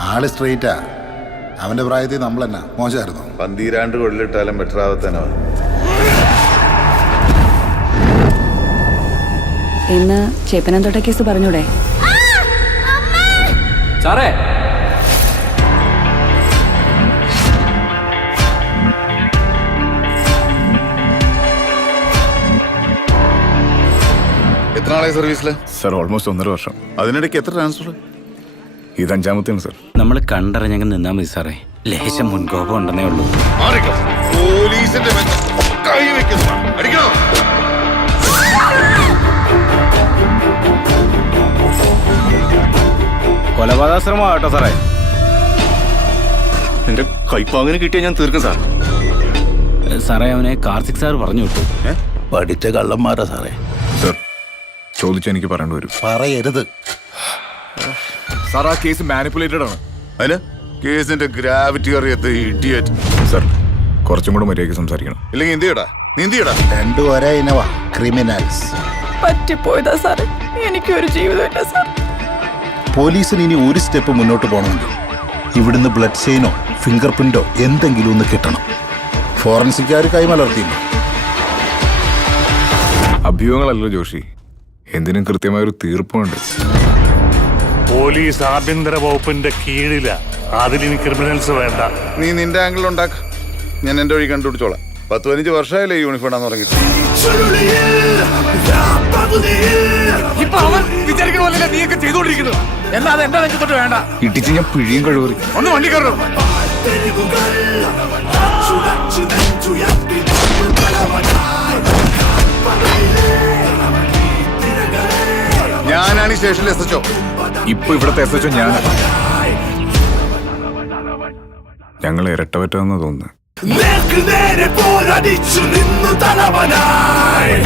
ആള് സ്ട്രെയിറ്റാ. അവന്റെ പ്രായത്തിൽ നമ്മൾ തന്നെ മോശമായിരുന്നു. 12 കൊള്ളിട്ടാലും ബെറ്റർ ആവത്തേനോ. ഇന്ന് ചേപ്പനന്തോട്ട കേസ് പറഞ്ഞൂടെ? സാറേ, എത്ര നാളായി സർവീസില്? സർ ഓൾമോസ്റ്റ് 1.5 വർഷം. അതിനിടയ്ക്ക് എത്ര ട്രാൻസ്ഫർ? ഇത് 5ാമത്തെയാണ് സർ. നമ്മൾ കണ്ടറിഞ്ഞങ്ങ് നിന്നാ മതി സാറേ. ലേശം മുൻകോപം ഉണ്ടെന്നേ ഉള്ളൂ. പോലീസിന്റെ കൈ വെക്കുന്നു. അടിക്കണോ? കൊലപാതകശ്രമം ആട്ടോ സാറേ. എന്റെ കൈപ്പാങ്ങനെ കിട്ടിയാൽ ഞാൻ തീർക്കും സാർ. സാറേ, അവനെ കാർത്തിക് സാർ പറഞ്ഞു വിട്ടു. പഠിച്ച കള്ളന്മാരാ സാറേ. സർ ചോദിച്ചാൽ എനിക്ക് പറയേണ്ടി വരും. പറയരുത് സാർ, ആ കേസ് മാനിപ്പുലേറ്റഡ് ആണ്. അതിന് കേസിന്റെ ഗ്രാവിറ്റി അറിയാത്ത ഇഡിയറ്റ്. സർ കുറച്ചും കൂടെ മര്യാദയ്ക്ക് സംസാരിക്കണം. ഇല്ലെങ്കിൽ എന്ത് ചെയ്യടാ? നീ എന്ത് ചെയ്യടാ? രണ്ടും ഒരേ ഇനവാ, ക്രിമിനൽസ്. പറ്റിപ്പോയതാ സാറേ, എനിക്കൊരു ജീവിതമില്ല സാർ. പോലീസിന് ഇനി ഒരു സ്റ്റെപ്പ് മുന്നോട്ട് പോകണമെങ്കിൽ ഇവിടുന്ന് ബ്ലഡ് ചെയിനോ ഫിംഗർ പ്രിന്റോ എന്തെങ്കിലും ഒന്ന് കിട്ടണം. ഫോറൻസിക്കാർ കൈമലർത്തിയില്ല. അഭ്യൂഹങ്ങളല്ലോ ജോഷി, എന്തിനും കൃത്യമായൊരു തീർപ്പുണ്ട്. പോലീസ് ആഭ്യന്തര വകുപ്പിന്റെ കീഴില. അതിലിനി ക്രിമിനൽസ് വേണ്ട. നീ നിന്റെ ആംഗിൾ ഉണ്ടാക്ക, ഞാൻ എന്റെ വഴി കണ്ടുപിടിച്ചോളാം. 10-15 വർഷമായില്ലേ യൂണിഫോം ഇടാന്ന് തുടങ്ങി. ഇപ്പൊ അവൻ വിചാരിക്കണ പോലെ നീയൊക്കെ ചെയ്തോണ്ടിരിക്കുന്നത്. എന്നാ അത് എന്റെ നെഞ്ചത്തോട്ട് വേണ്ട. ഇടിച്ച് ഞാൻ പിഴിയും കഴിവറി. ഒന്ന് വണ്ടി കയറും. ഞാനാണ് ഈ സ്റ്റേഷനിൽ SHO. ഇപ്പൊ ഇവിടത്തെ SHO ഞാൻ. ഞങ്ങൾ ഇരട്ട പറ്റാന്ന് തോന്നുന്നു. നേർക്ക് നേരെ പോരടിച്ചു നിന്നു തലവനായി.